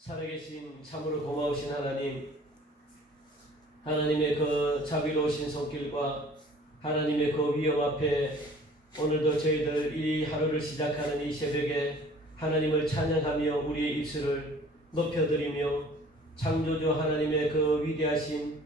살아계신 참으로 고마우신 하나님, 하나님의 그 자비로우신 손길과 하나님의 그 위엄 앞에 오늘도 저희들 이 하루를 시작하는 이 새벽에 하나님을 찬양하며 우리의 입술을 높여드리며 창조주 하나님의 그 위대하신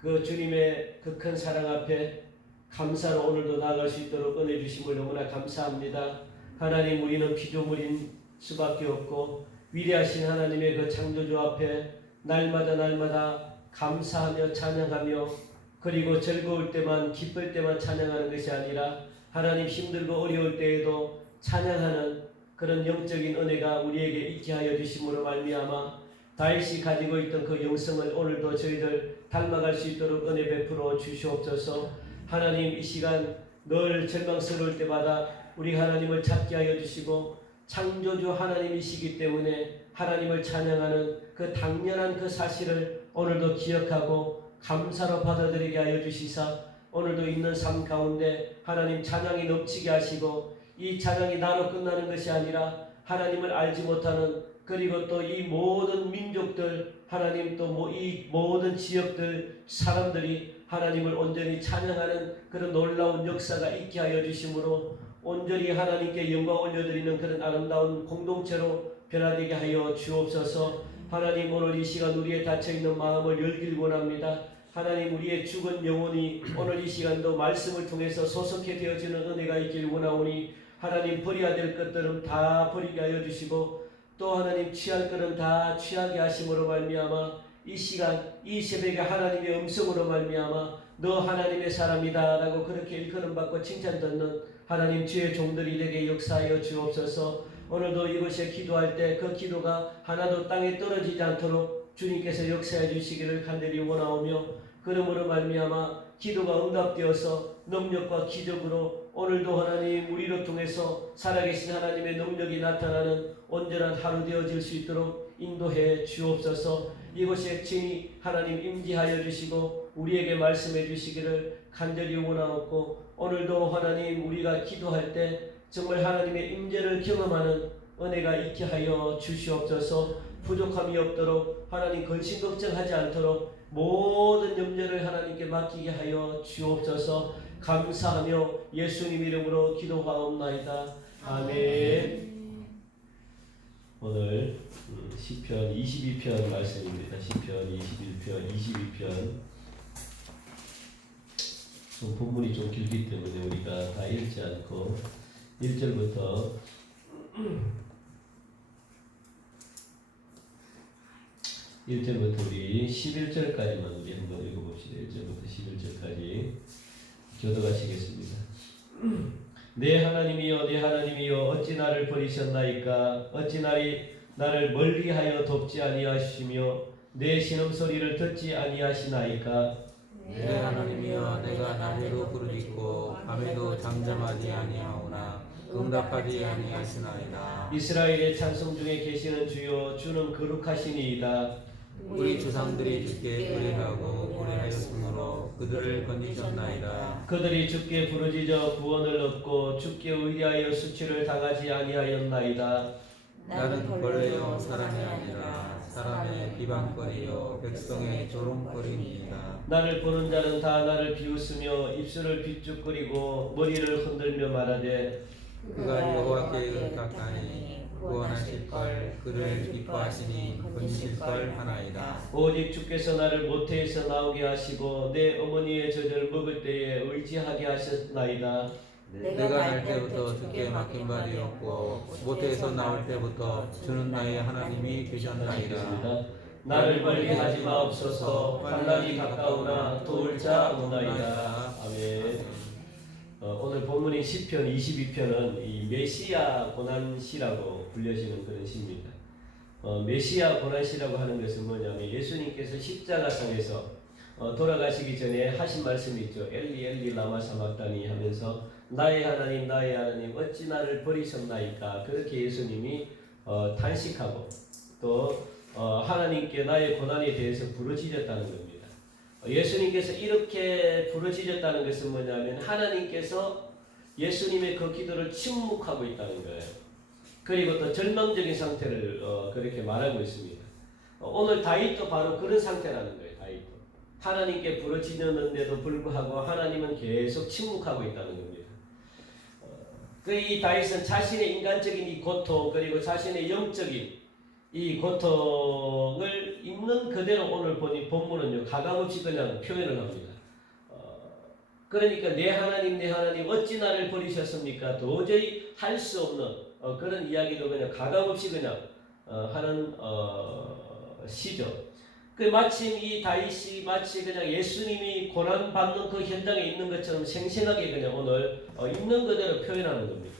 그 주님의 그 큰 사랑 앞에 감사로 오늘도 나아갈 수 있도록 은혜 주심을 너무나 감사합니다. 하나님, 우리는 피조물인 수밖에 없고 위대하신 하나님의 그 창조주 앞에 날마다 감사하며 찬양하며 그리고 즐거울 때만 기쁠 때만 찬양하는 것이 아니라 하나님 힘들고 어려울 때에도 찬양하는 그런 영적인 은혜가 우리에게 있게 하여 주심으로 말미암아 다윗이 가지고 있던 그 영성을 오늘도 저희들 닮아갈 수 있도록 은혜 베풀어 주시옵소서. 하나님, 이 시간 늘 절망스러울 때마다 우리 하나님을 찾게 하여 주시고 창조주 하나님이시기 때문에 하나님을 찬양하는 그 당연한 그 사실을 오늘도 기억하고 감사로 받아들이게 하여 주시사 오늘도 있는 삶 가운데 하나님 찬양이 넘치게 하시고 이 찬양이 나로 끝나는 것이 아니라 하나님을 알지 못하는 그리고 또 이 모든 민족들 하나님 또 이 모든 지역들 사람들이 하나님을 온전히 찬양하는 그런 놀라운 역사가 있게 하여 주심으로 온전히 하나님께 영광 올려드리는 그런 아름다운 공동체로 변화되게 하여 주옵소서. 하나님, 오늘 이 시간 우리의 닫혀있는 마음을 열길 원합니다. 하나님, 우리의 죽은 영혼이 오늘 이 시간도 말씀을 통해서 소속해 되어지는 은혜가 있길 원하오니 하나님, 버려야 될 것들은 다 버리게 하여 주시고 또 하나님 취할 것은 다 취하게 하심으로 말미암아 이 시간 이 새벽에 하나님의 음성으로 말미암아 너 하나님의 사람이다 라고 그렇게 일컬음 받고 칭찬 듣는 하나님 주의 종들이 되게 역사하여 주옵소서. 오늘도 이곳에 기도할 때 그 기도가 하나도 땅에 떨어지지 않도록 주님께서 역사해 주시기를 간절히 원하오며 그러므로 말미암아 기도가 응답되어서 능력과 기적으로 오늘도 하나님 우리로 통해서 살아계신 하나님의 능력이 나타나는 온전한 하루 되어질 수 있도록 인도해 주옵소서. 이곳에 친히 하나님 임재하여 주시고 우리에게 말씀해 주시기를 간절히 원하옵고 오늘도 하나님 우리가 기도할 때 정말 하나님의 임재를 경험하는 은혜가 있게 하여 주시옵소서. 부족함이 없도록 하나님 근심 걱정하지 않도록 모든 염려를 하나님께 맡기게 하여 주옵소서. 감사하며 예수님 이름으로 기도하옵나이다. 아멘. 오늘 시편 22편 말씀입니다. 시편 21편, 22편. 본문이 좀 길기 때문에 우리가 다 읽지 않고 1절부터 1절부터 우리 11절까지만 우리 한번 읽어봅시다. 1절부터 11절까지 교도하시겠습니다. 내 하나님이여 내 하나님이여 어찌 나를 버리셨나이까 어찌 나를 멀리하여 돕지 아니하시며 내 신음소리를 듣지 아니하시나이까 내 하나님이여 내가 낮에도 부르짖고 밤에도 잠잠하지 아니하오나 응답하지 아니하시나이다. 이스라엘의 찬송 중에 계시는 주여 주는 거룩하시니이다. 우리 조상들이 주께 의뢰하고 오래하였으므로 그들을 건지셨나이다. 그들이 주께 부르짖어 구원을 얻고 주께 의뢰하여 수치를 당하지 아니하였나이다. 나는 벌레요 사람이 아니라 사람의 비방거리요 백성의 조롱거리니이다. 나를 보는 자는 다 나를 비웃으며 입술을 비죽거리고 머리를 흔들며 말하되 그가 여호와께 의탁하니 구원하실 걸 그를 기뻐하시니 건지실 걸 하나이다. 오직 주께서 나를 모태에서 나오게 하시고 내 어머니의 젖을 먹을 때에 의지하게 하셨나이다. 내가 날 때부터 주께 맡긴 바 되었고 모태에서 나올 때부터 주는 나의 하나님이 되셨나이다. 나를 멀리하지 마옵소서. 환난이 가까우나 도울 자 없나이다. 아멘. 오늘 본문인 시편 22편은 이 메시아 고난시라고 불려지는 그런 시입니다. 메시아 고난시라고 하는 것은 뭐냐면 예수님께서 십자가상에서 돌아가시기 전에 하신 말씀이 있죠. 엘리 엘리 라마 사막다니 하면서 나의 하나님 어찌 나를 버리셨나이까. 그렇게 예수님이 탄식하고 또 하나님께 나의 고난에 대해서 부르짖었다는 겁니다. 예수님께서 이렇게 부르짖었다는 것은 뭐냐면 하나님께서 예수님의 그 기도를 침묵하고 있다는 거예요. 그리고 또 절망적인 상태를 그렇게 말하고 있습니다. 오늘 다윗도 바로 그런 상태라는 거예요. 다윗도 하나님께 부르짖었는데도 불구하고 하나님은 계속 침묵하고 있다는 겁니다. 이 다윗은 자신의 인간적인 이 고통 그리고 자신의 영적인 이 고통을 있는 그대로 오늘 보니 본문은요 가감없이 그냥 표현을 합니다. 그러니까 내 하나님 어찌 나를 버리셨습니까? 도저히 할 수 없는 그런 이야기도 그냥 가감없이 그냥 하는 시죠. 마침 이 다윗이 마치 그냥 예수님이 고난 받는 그 현장에 있는 것처럼 생생하게 그냥 오늘 있는 그대로 표현하는 겁니다.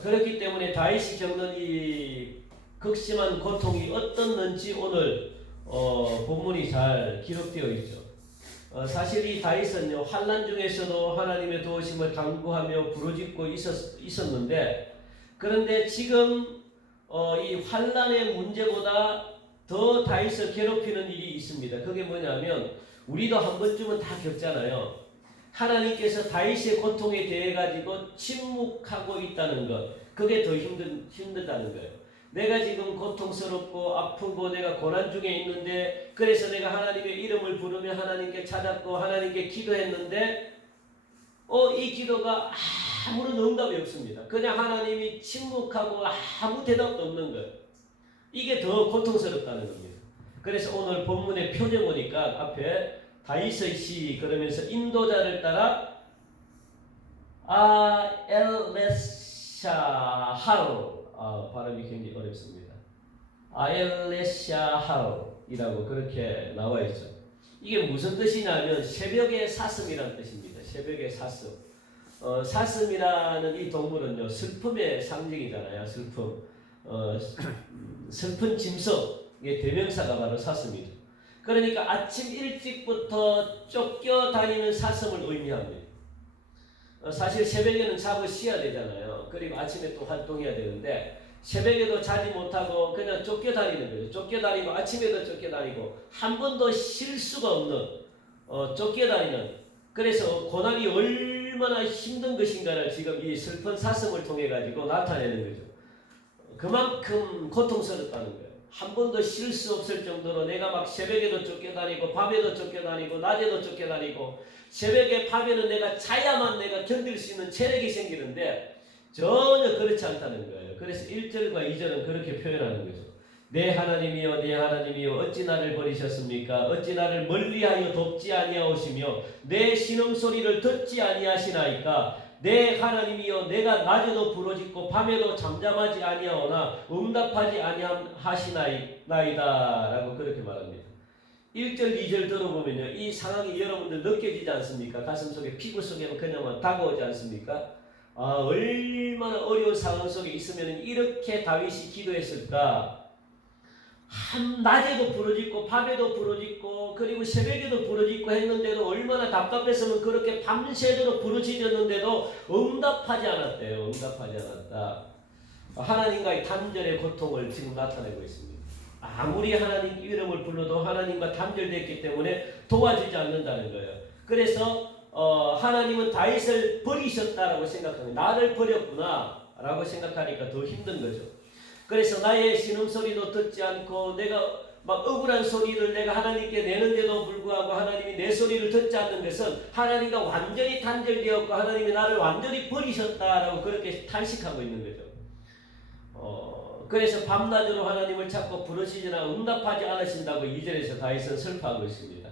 그렇기 때문에 다윗이 겪는 이 극심한 고통이 어떻는지 오늘 본문이 잘 기록되어 있죠. 사실 이 다윗은요 환난 중에서도 하나님의 도우심을 간구하며 부르짖고 있었는데 그런데 지금 이 환난의 문제보다 더 다윗을 괴롭히는 일이 있습니다. 그게 뭐냐면 우리도 한 번쯤은 다 겪잖아요. 하나님께서 다윗의 고통에 대해 가지고 침묵하고 있다는 것, 그게 더 힘들다는 거예요. 내가 지금 고통스럽고 아프고 내가 고난 중에 있는데 그래서 내가 하나님의 이름을 부르며 하나님께 찾았고 하나님께 기도했는데 이 기도가 아무런 응답이 없습니다. 그냥 하나님이 침묵하고 아무 대답도 없는 거예요. 이게 더 고통스럽다는 겁니다. 그래서 오늘 본문의 표제 보니까 앞에 다윗의 시 그러면서 인도자를 따라 아엘레샤하로 발음이 굉장히 어렵습니다. 아엘레샤하로이라고 그렇게 나와 있죠. 이게 무슨 뜻이냐면 새벽의 사슴이라는 뜻입니다. 새벽의 사슴. 사슴이라는 이 동물은요 슬픔의 상징이잖아요. 슬픈 짐승의 대명사가 바로 사슴이죠. 그러니까 아침 일찍부터 쫓겨다니는 사슴을 의미합니다. 사실 새벽에는 자고 쉬어야 되잖아요. 그리고 아침에 또 활동해야 되는데 새벽에도 자지 못하고 그냥 쫓겨다니는 거죠. 쫓겨다니고 아침에도 쫓겨다니고 한 번도 쉴 수가 없는 쫓겨다니는, 그래서 고난이 얼마나 힘든 것인가를 지금 이 슬픈 사슴을 통해 가지고 나타내는 거죠. 그만큼 고통스럽다는 거예요. 한 번도 쉴 수 없을 정도로 내가 막 새벽에도 쫓겨다니고 밤에도 쫓겨다니고 낮에도 쫓겨다니고 새벽에 밤에는 내가 자야만 내가 견딜 수 있는 체력이 생기는데 전혀 그렇지 않다는 거예요. 그래서 1절과 2절은 그렇게 표현하는 거죠. 내 하나님이여 내 하나님이여 어찌 나를 버리셨습니까? 어찌 나를 멀리하여 돕지 아니하오시며 내 신음소리를 듣지 아니하시나이까? 내 하나님이여 내가 낮에도 부르짖고 밤에도 잠잠하지 아니하오나 응답하지 아니하시나이다 라고 그렇게 말합니다. 1절 2절 들어보면요 이 상황이 여러분들 느껴지지 않습니까? 가슴속에 피부 속에 그냥 다가오지 않습니까? 얼마나 어려운 상황 속에 있으면 이렇게 다윗이 기도했을까? 낮에도 부르짖고 밤에도 부르짖고 그리고 새벽에도 부르짖고 했는데도 얼마나 답답했으면 그렇게 밤새도록 부르짖었는데도 응답하지 않았대요. 응답하지 않았다. 하나님과의 단절의 고통을 지금 나타내고 있습니다. 아무리 하나님 이름을 불러도 하나님과 단절됐기 때문에 도와주지 않는다는 거예요. 그래서 하나님은 다윗을 버리셨다라고 생각합니다. 나를 버렸구나 라고 생각하니까 더 힘든 거죠. 그래서 나의 신음소리도 듣지 않고 내가 막 억울한 소리를 내가 하나님께 내는데도 불구하고 하나님이 내 소리를 듣지 않는 것은 하나님과 완전히 단절되었고 하나님이 나를 완전히 버리셨다라고 그렇게 탄식하고 있는 거죠. 그래서 밤낮으로 하나님을 찾고 부르시지나 응답하지 않으신다고 2절에서 다윗은 슬퍼하고 있습니다.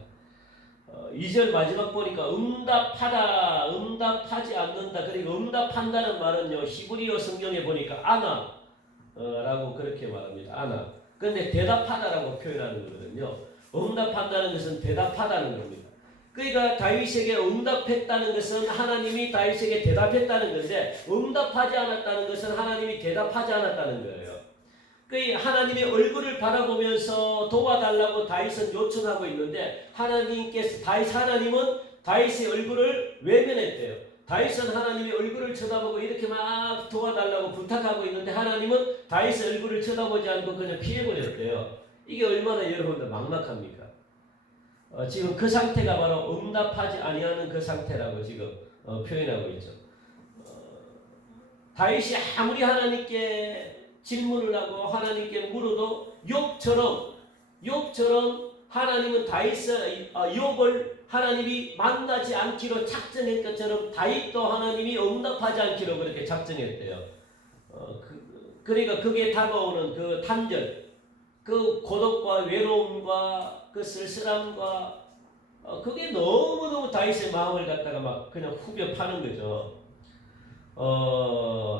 2절 마지막 보니까 응답하지 않는다. 그리고 응답한다는 말은요 히브리어 성경에 보니까 아나 라고 그렇게 말합니다. 아나. 그런데 대답하다라고 표현하는 거거든요. 응답한다는 것은 대답하다는 겁니다. 그러니까 다윗에게 응답했다는 것은 하나님이 다윗에게 대답했다는 건데 응답하지 않았다는 것은 하나님이 대답하지 않았다는 거예요. 하나님의 얼굴을 바라보면서 도와달라고 다윗은 요청하고 있는데 하나님은 다윗의 얼굴을 외면했대요. 다윗은 하나님의 얼굴을 쳐다보고 이렇게 막 도와달라고 부탁하고 있는데 하나님은 다윗의 얼굴을 쳐다보지 않고 그냥 피해버렸대요. 이게 얼마나 여러분들 막막합니까? 지금 그 상태가 바로 응답하지 아니하는 그 상태라고 지금 표현하고 있죠. 다윗이 아무리 하나님께 질문을 하고 하나님께 물어도 욥처럼 하나님은 욥을 하나님이 만나지 않기로 작정한 것처럼 다윗도 하나님이 응답하지 않기로 그렇게 작정했대요. 그러니까 그게 다가오는 그 단절, 그 고독과 외로움과 그 쓸쓸함과 그게 너무너무 다윗의 마음을 갖다가 막 그냥 후벼 파는 거죠.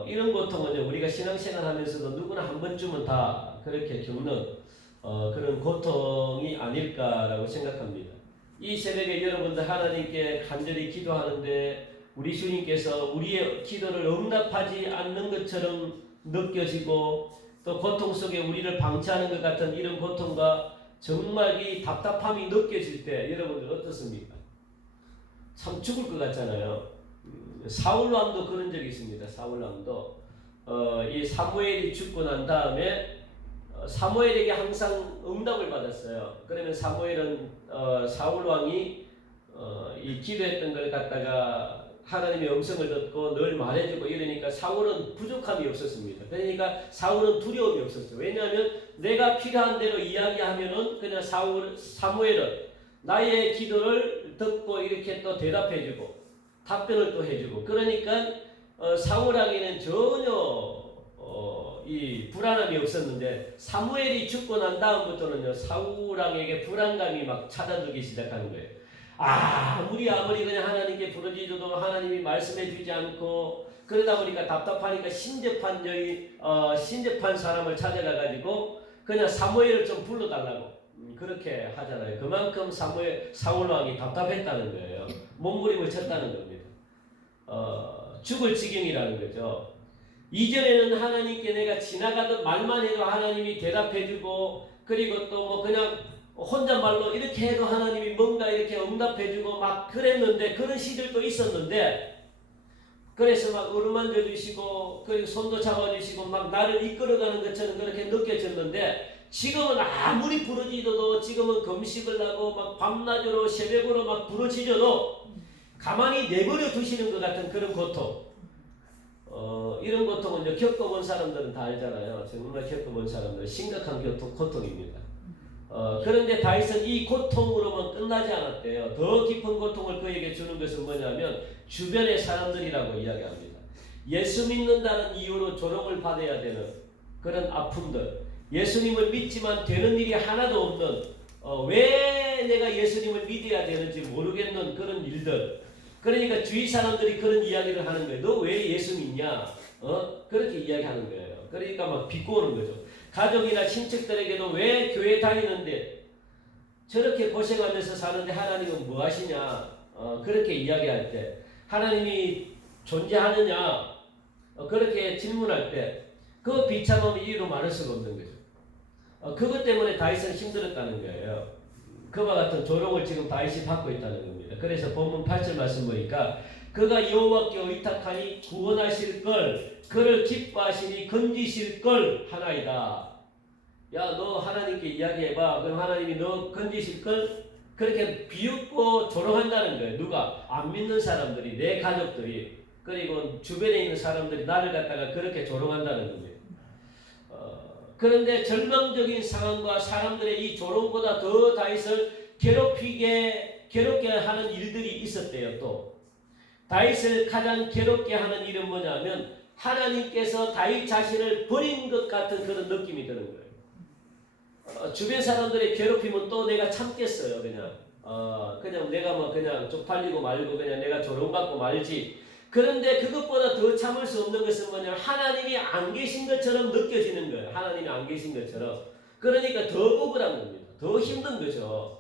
이런 고통은 우리가 신앙생활 하면서도 누구나 한 번쯤은 다 그렇게 겪는 그런 고통이 아닐까라고 생각합니다. 이 새벽에 여러분들 하나님께 간절히 기도하는데 우리 주님께서 우리의 기도를 응답하지 않는 것처럼 느껴지고 또 고통 속에 우리를 방치하는 것 같은 이런 고통과 정말 이 답답함이 느껴질 때 여러분들 어떻습니까? 참 죽을 것 같잖아요. 사울왕도 그런 적이 있습니다. 사울왕도 이 사무엘이 죽고 난 다음에 사무엘에게 항상 응답을 받았어요. 그러면 사무엘은 사울왕이 이 기도했던 걸 갖다가 하나님의 음성을 듣고 늘 말해주고 이러니까 사울은 부족함이 없었습니다. 그러니까 사울은 두려움이 없었어요. 왜냐하면 내가 필요한 대로 이야기하면은 그냥 사무엘은 나의 기도를 듣고 이렇게 또 대답해주고 답변을 또 해주고 그러니까 사울에게는 전혀 이 불안함이 없었는데 사무엘이 죽고 난 다음부터는요 사울왕에게 불안감이 막 찾아들기 시작하는 거예요. 아무리 그냥 하나님께 부르짖어도 하나님이 말씀해주지 않고 그러다 보니까 답답하니까 신접한 사람을 찾아가가지고 그냥 사무엘을 좀 불러달라고 그렇게 하잖아요. 그만큼 사울왕이 답답했다는 거예요. 몸부림을 쳤다는 겁니다. 죽을 지경이라는 거죠. 이전에는 하나님께 내가 지나가던 말만 해도 하나님이 대답해주고 그리고 또 뭐 그냥 혼잣말로 이렇게 해도 하나님이 뭔가 이렇게 응답해주고 막 그랬는데 그런 시절도 있었는데 그래서 막 어루만져 주시고 그리고 손도 잡아주시고 막 나를 이끌어가는 것처럼 그렇게 느껴졌는데 지금은 아무리 부르짖어도 지금은 금식을 하고 막 밤낮으로 새벽으로 막 부르짖어도 가만히 내버려 두시는 것 같은 그런 고통. 이런 고통은 이제 겪어본 사람들은 다 알잖아요. 정말 겪어본 사람들은 심각한 고통입니다. 그런데 다윗은 이 고통으로만 끝나지 않았대요. 더 깊은 고통을 그에게 주는 것은 뭐냐면 주변의 사람들이라고 이야기합니다. 예수 믿는다는 이유로 조롱을 받아야 되는 그런 아픔들, 예수님을 믿지만 되는 일이 하나도 없는 왜 내가 예수님을 믿어야 되는지 모르겠는 그런 일들. 그러니까 주위 사람들이 그런 이야기를 하는 거예요. 너 왜 예수 믿냐? 그렇게 이야기하는 거예요. 그러니까 막 비꼬는 거죠. 가족이나 친척들에게도 왜 교회 다니는데 저렇게 고생하면서 사는데 하나님은 뭐 하시냐? 그렇게 이야기할 때 하나님이 존재하느냐? 그렇게 질문할 때 그 비참함이 이유로 말할 수가 없는 거죠. 그것 때문에 다윗은 힘들었다는 거예요. 그와 같은 조롱을 지금 다윗이 받고 있다는 겁니다. 그래서 본문 8절 말씀 보니까 그가 여호와께 의탁하니 구원하실 걸 그를 기뻐하시니 건지실 걸 하나이다. 야, 너 하나님께 이야기해봐. 그럼 하나님이 너 건지실 걸 그렇게 비웃고 조롱한다는 거예요. 누가? 안 믿는 사람들이, 내 가족들이, 그리고 주변에 있는 사람들이 나를 갖다가 그렇게 조롱한다는 겁니다. 그런데 절망적인 상황과 사람들의 이 조롱보다 더 다윗을 괴롭게 하는 일들이 있었대요. 또 다윗을 가장 괴롭게 하는 일은 뭐냐면 하나님께서 다윗 자신을 버린 것 같은 그런 느낌이 드는 거예요. 주변 사람들의 괴롭히면 또 내가 참겠어요. 그냥 내가 뭐 그냥 쪽팔리고 말고 그냥 내가 조롱받고 말지. 그런데 그것보다 더 참을 수 없는 것은 뭐냐면 하나님이 안 계신 것처럼 느껴지는 거예요. 하나님이 안 계신 것처럼. 그러니까 더 억울한 겁니다. 더 힘든 거죠.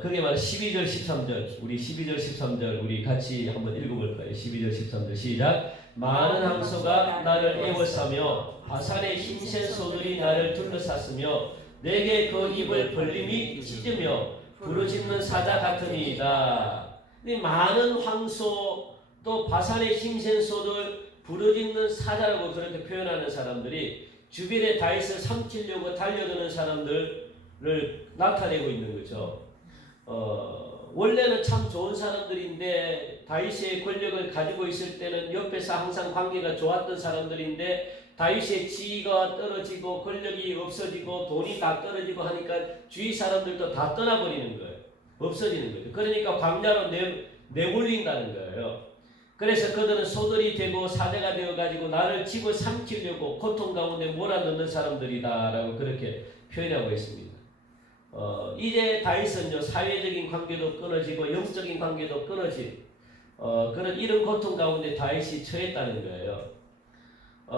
그게 바로 12절 13절 우리 12절 13절 우리 같이 한번 읽어볼까요? 12절 13절 시작. 많은 항소가 나를 애워싸며 바산의 힘센 소들이 나를 둘러쌌으며 내게 그 입을 벌림이 찢으며 부르짖는 사자 같으니이다. 많은 황소 또 바산의 힘센 소들 부르짖는 사자라고 그렇게 표현하는 사람들이 주변에 다윗을 삼키려고 달려드는 사람들을 나타내고 있는 거죠. 원래는 참 좋은 사람들인데 다윗의 권력을 가지고 있을 때는 옆에서 항상 관계가 좋았던 사람들인데 다윗의 지위가 떨어지고 권력이 없어지고 돈이 다 떨어지고 하니까 주위 사람들도 다 떠나버리는 거예요. 없어지는 거죠. 그러니까 광야로 내몰린다는 거예요. 그래서 그들은 소들이 되고 사자가 되어가지고 나를 집어 삼키려고 고통 가운데 몰아넣는 사람들이다라고 그렇게 표현하고 있습니다. 이제 다윗은요, 사회적인 관계도 끊어지고 영적인 관계도 끊어진 그런 이런 고통 가운데 다윗이 처했다는 거예요.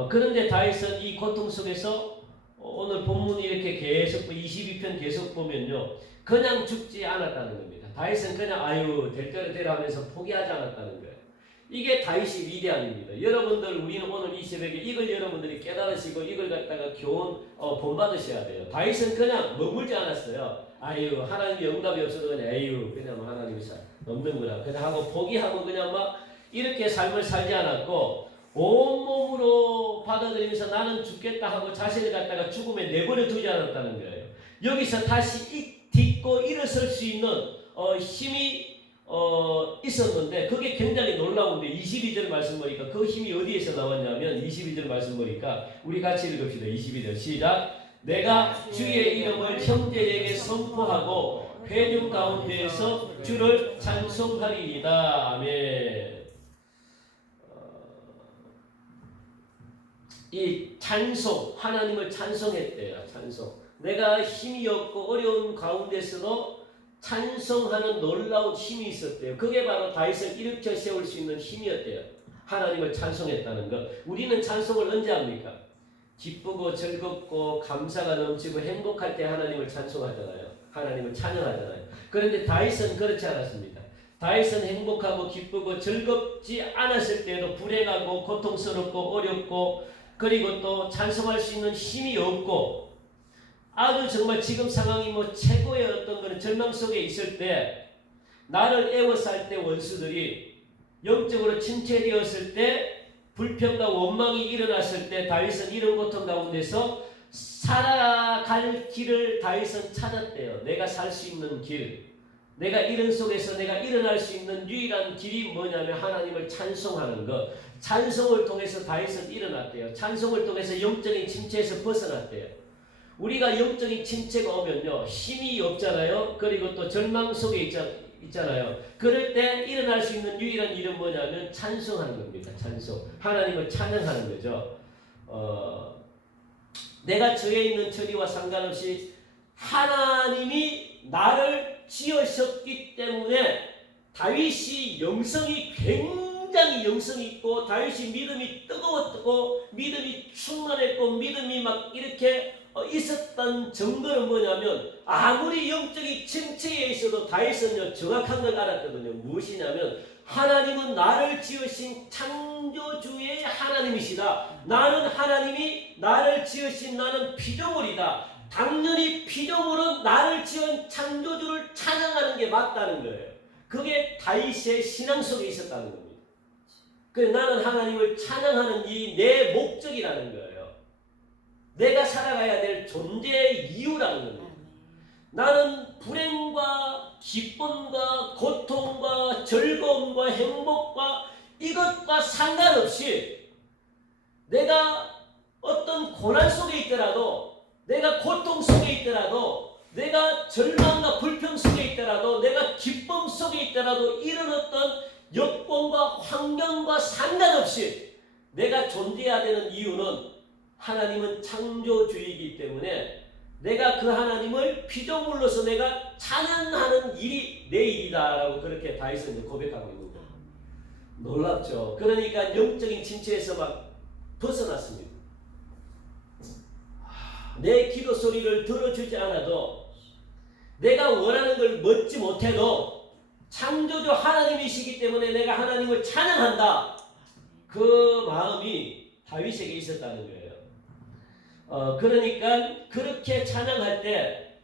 그런데 다윗은 이 고통 속에서 오늘 본문이 이렇게 계속 22편 계속 보면요, 그냥 죽지 않았다는 겁니다. 다윗은 그냥 아유 될 대로 되라 하면서 포기하지 않았다는 거예요. 이게 다윗이 위대함입니다. 여러분들, 우리는 오늘 이 새벽에 이걸 여러분들이 깨달으시고 이걸 갖다가 교훈 본받으셔야 돼요. 다윗은 그냥 머물지 않았어요. 아유 하나님의 응답이 없어도 그냥 에휴 그냥 뭐 하나님이 넘는구나 그냥 하고 포기하고 그냥 막 이렇게 삶을 살지 않았고, 온몸으로 받아들이면서 나는 죽겠다 하고 자신을 갖다가 죽음에 내버려 두지 않았다는 거예요. 여기서 다시 딛고 일어설 수 있는 힘이 있었는데, 그게 굉장히 놀라운데 22절 말씀 보니까 그 힘이 어디에서 나왔냐면, 22절 말씀 보니까 우리 같이 읽읍시다. 22절 시작. 내가 주의 이름을 형제에게 선포하고 회중 가운데에서 주를 찬송하리이다. 아멘. 이 찬송, 하나님을 찬송했대요. 찬송. 내가 힘이 없고 어려운 가운데서도 찬송하는 놀라운 힘이 있었대요. 그게 바로 다윗을 일으켜 세울 수 있는 힘이었대요. 하나님을 찬송했다는 것. 우리는 찬송을 언제 합니까? 기쁘고 즐겁고 감사가 넘치고 행복할 때 하나님을 찬송하잖아요. 하나님을 찬양하잖아요. 그런데 다윗은 그렇지 않았습니다. 다윗은 행복하고 기쁘고 즐겁지 않았을 때에도 불행하고 고통스럽고 어렵고, 그리고 또 찬송할 수 있는 힘이 없고, 아주 정말 지금 상황이 뭐 최고의 어떤 그런 절망 속에 있을 때, 나를 애워쌀 때 원수들이 영적으로 침체되었을 때, 불평과 원망이 일어났을 때 다윗은 이런 고통 가운데서 살아갈 길을 다윗은 찾았대요. 내가 살 수 있는 길, 내가 이런 속에서 내가 일어날 수 있는 유일한 길이 뭐냐면 하나님을 찬송하는 것. 찬송을 통해서 다윗은 일어났대요. 찬송을 통해서 영적인 침체에서 벗어났대요. 우리가 영적인 침체가 오면요, 힘이 없잖아요. 그리고 또 절망 속에 있잖아요. 그럴 때 일어날 수 있는 유일한 일은 뭐냐면 찬송하는 겁니다. 찬송. 하나님을 찬양하는 거죠. 내가 저에 있는 처리와 상관없이 하나님이 나를 지으셨기 때문에 다윗이 영성이 굉장히 영성이 있고, 다윗이 믿음이 뜨거웠고 믿음이 충만했고 믿음이 막 이렇게 있었던 증거는 뭐냐면, 아무리 영적인 침체에 있어도 다윗은요 정확한 걸 알았거든요. 무엇이냐면 하나님은 나를 지으신 창조주의 하나님이시다. 나는 하나님이 나를 지으신 나는 피조물이다. 당연히 피조물은 나를 지은 창조주를 찬양하는 게 맞다는 거예요. 그게 다윗의 신앙 속에 있었다는 겁니다. 그래서 나는 하나님을 찬양하는 이 내 목적이라는 거예요. 내가 살아가야 될 존재의 이유라는 겁니다. 나는 불행과 기쁨과 고통과 즐거움과 행복과 이것과 상관없이 내가 어떤 고난 속에 있더라도, 내가 고통 속에 있더라도, 내가 절망과 불평 속에 있더라도, 내가 기쁨 속에 있더라도, 이런 어떤 여건과 환경과 상관없이 내가 존재해야 되는 이유는 하나님은 창조주이기 때문에 내가 그 하나님을 피조물로서 내가 찬양하는 일이 내 일이다라고 그렇게 다윗은 고백하고 있는 거예요. 놀랍죠. 그러니까 영적인 침체에서 막 벗어났습니다. 내 기도 소리를 들어주지 않아도, 내가 원하는 걸 얻지 못해도 창조주 하나님이시기 때문에 내가 하나님을 찬양한다. 그 마음이 다윗에게 있었다는 거예요. 그러니까 그렇게 찬양할 때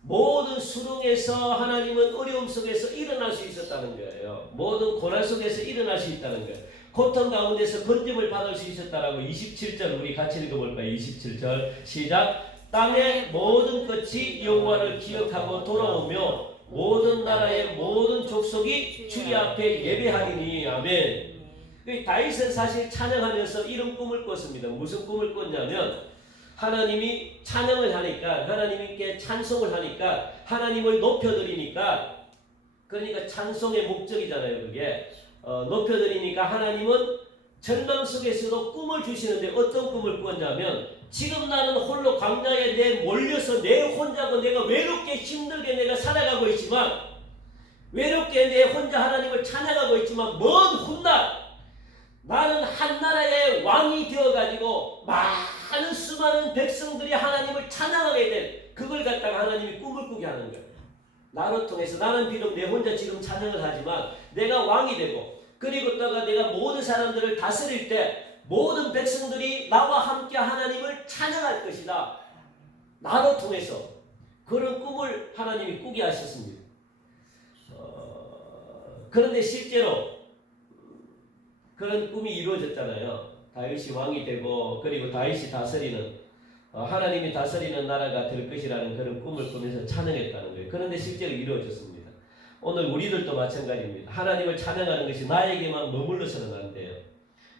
모든 수능에서 하나님은 어려움 속에서 일어날 수 있었다는 거예요. 모든 고난 속에서 일어날 수 있다는 거예요. 고통 가운데서 건짐을 받을 수 있었다라고 27절 우리 같이 읽어볼까요? 27절 시작. 땅의 모든 끝이 여호와를 기억하고 돌아오며 모든 나라의 모든 족속이 주의 앞에 예배하리니. 아멘. 다윗은 사실 찬양하면서 이런 꿈을 꿨습니다. 무슨 꿈을 꿨냐면 하나님이 찬양을 하니까 하나님께 찬송을 하니까 하나님을 높여드리니까 그러니까 찬송의 목적이잖아요. 그게 높여드리니까 하나님은 절망 속에서도 꿈을 주시는데 어떤 꿈을 꿨냐면 지금 나는 홀로 광야에 내 몰려서 내 혼자고 내가 외롭게 힘들게 내가 살아가고 있지만 외롭게 내 혼자 하나님을 찬양하고 있지만 먼 훗날 나는 한 나라의 왕이 되어가지고 많은 수많은 백성들이 하나님을 찬양하게 된 그걸 갖다가 하나님이 꿈을 꾸게 하는 거예요. 나를 통해서 나는 비록 내 혼자 지금 찬양을 하지만 내가 왕이 되고 그리고 또가 내가 모든 사람들을 다스릴 때 모든 백성들이 나와 함께 하나님을 찬양할 것이다. 나를 통해서 그런 꿈을 하나님이 꾸게 하셨습니다. 그런데 실제로 그런 꿈이 이루어졌잖아요. 다윗이 왕이 되고 그리고 다윗이 다스리는 하나님이 다스리는 나라가 될 것이라는 그런 꿈을 꾸면서 찬양했다는 거예요. 그런데 실제로 이루어졌습니다. 오늘 우리들도 마찬가지입니다. 하나님을 찬양하는 것이 나에게만 머물러서는 안 돼요.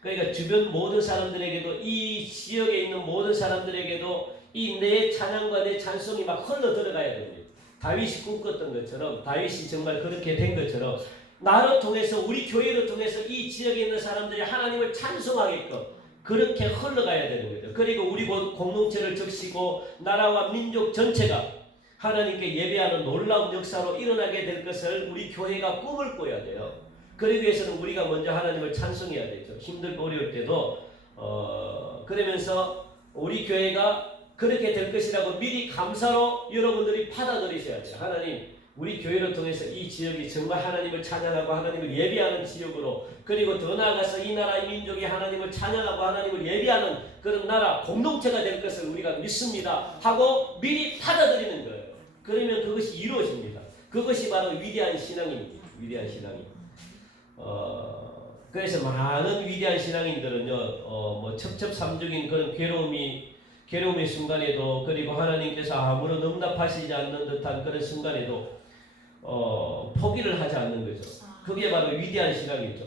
그러니까 주변 모든 사람들에게도 이 지역에 있는 모든 사람들에게도 이 내 찬양과 내 찬송이 막 흘러 들어가야 됩니다. 다윗이 꿈꿨던 것처럼 다윗이 정말 그렇게 된 것처럼 나를 통해서 우리 교회를 통해서 이 지역에 있는 사람들이 하나님을 찬송하게끔 그렇게 흘러가야 되는 거죠. 그리고 우리 공동체를 적시고 나라와 민족 전체가 하나님께 예배하는 놀라운 역사로 일어나게 될 것을 우리 교회가 꿈을 꿔야 돼요. 그러기 위해서는 우리가 먼저 하나님을 찬송해야 되죠. 힘들고 어려울 때도 그러면서 우리 교회가 그렇게 될 것이라고 미리 감사로 여러분들이 받아들이셔야 돼요. 하나님 우리 교회를 통해서 이 지역이 정말 하나님을 찬양하고 하나님을 예배하는 지역으로 그리고 더 나아가서 이 나라의 민족이 하나님을 찬양하고 하나님을 예배하는 그런 나라 공동체가 될 것을 우리가 믿습니다 하고 미리 받아들이는 거예요. 그러면 그것이 이루어집니다. 그것이 바로 위대한 신앙입니다. 위대한 신앙이. 그래서 많은 위대한 신앙인들은요, 뭐 첩첩산중인 그런 괴로움의 순간에도 그리고 하나님께서 아무런 응답하시지 않는 듯한 그런 순간에도 포기를 하지 않는 거죠. 그게 바로 위대한 신앙이죠.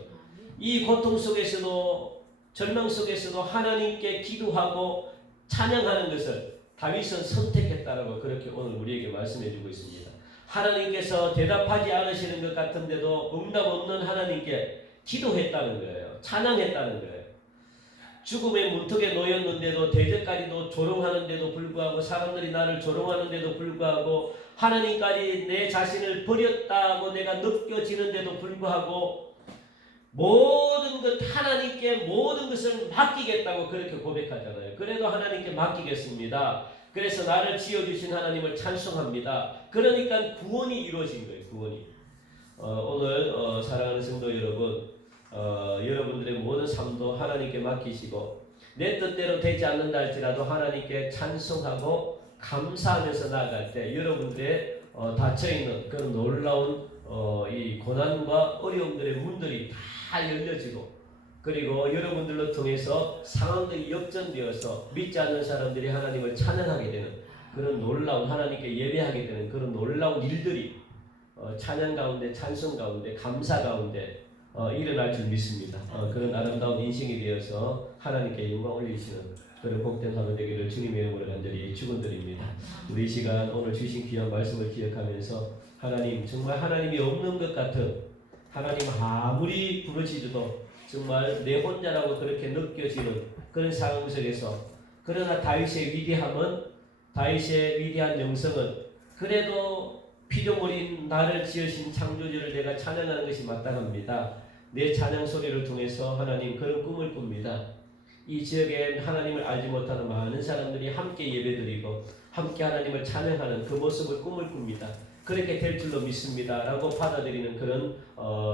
이 고통 속에서도 절망 속에서도 하나님께 기도하고 찬양하는 것을 다윗은 선택했다라고 그렇게 오늘 우리에게 말씀해주고 있습니다. 하나님께서 대답하지 않으시는 것 같은데도 응답 없는 하나님께 기도했다는 거예요. 찬양했다는 거예요. 죽음의 문턱에 놓였는데도 대적까지도 조롱하는데도 불구하고 사람들이 나를 조롱하는데도 불구하고 하나님까지 내 자신을 버렸다고 내가 느껴지는데도 불구하고 모든 것 하나님께 모든 것을 맡기겠다고 그렇게 고백하잖아요. 그래도 하나님께 맡기겠습니다. 그래서 나를 지어주신 하나님을 찬송합니다. 그러니까 구원이 이루어진 거예요. 구원이. 오늘 사랑하는 성도 여러분, 여러분들의 모든 삶도 하나님께 맡기시고 내 뜻대로 되지 않는다 할지라도 하나님께 찬송하고 감사하면서 나아갈 때 여러분들의 닫혀있는 그런 놀라운 이 고난과 어려움들의 문들이 다 열려지고 그리고 여러분들로 통해서 상황들이 역전되어서 믿지 않는 사람들이 하나님을 찬양하게 되는 그런 놀라운 하나님께 예배하게 되는 그런 놀라운 일들이 찬양 가운데 찬송 가운데 감사 가운데 일어날 줄 믿습니다. 그런 아름다운 인생이 되어서 하나님께 영광 올리시는 그런 복된 하루 되기를 주님의 이름으로 간절히 축원드립니다. 우리 이 시간 오늘 주신 귀한 말씀을 기억하면서 하나님 정말 하나님이 없는 것 같은 하나님 아무리 부르짖어도 정말 내 혼자라고 그렇게 느껴지는 그런 상황 속에서 그러나 다윗의 위대함은 다윗의 위대한 영성은 그래도 피조물인 나를 지으신 창조주를 내가 찬양하는 것이 마땅합니다. 내 찬양 소리를 통해서 하나님 그런 꿈을 꿉니다. 이 지역에 하나님을 알지 못하는 많은 사람들이 함께 예배드리고 함께 하나님을 찬양하는 그 모습을 꿈을 꿉니다. 그렇게 될 줄로 믿습니다 라고 받아들이는 그런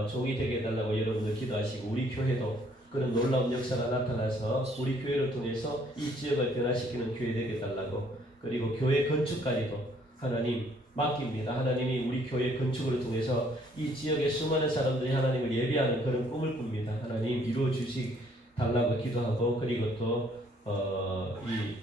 종이 되게 해달라고 여러분들 기도하시고 우리 교회도 그런 놀라운 역사가 나타나서 우리 교회를 통해서 이 지역을 변화시키는 교회 되게 해달라고 그리고 교회 건축까지도 하나님 맡깁니다. 하나님이 우리 교회 건축을 통해서 이 지역의 수많은 사람들이 하나님을 예배하는 그런 꿈을 꿉니다. 하나님 이루어 주시 달라고 기도하고 그리고 또 이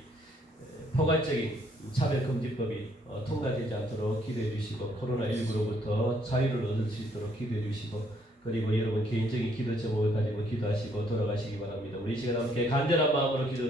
포괄적인 차별금지법이 통과되지 않도록 기도해 주시고 코로나19로부터 자유를 얻을 수 있도록 기도해 주시고 그리고 여러분 개인적인 기도 제목을 가지고 기도하시고 돌아가시기 바랍니다. 우리 시간 함께 간절한 마음으로 기도드리겠습니다.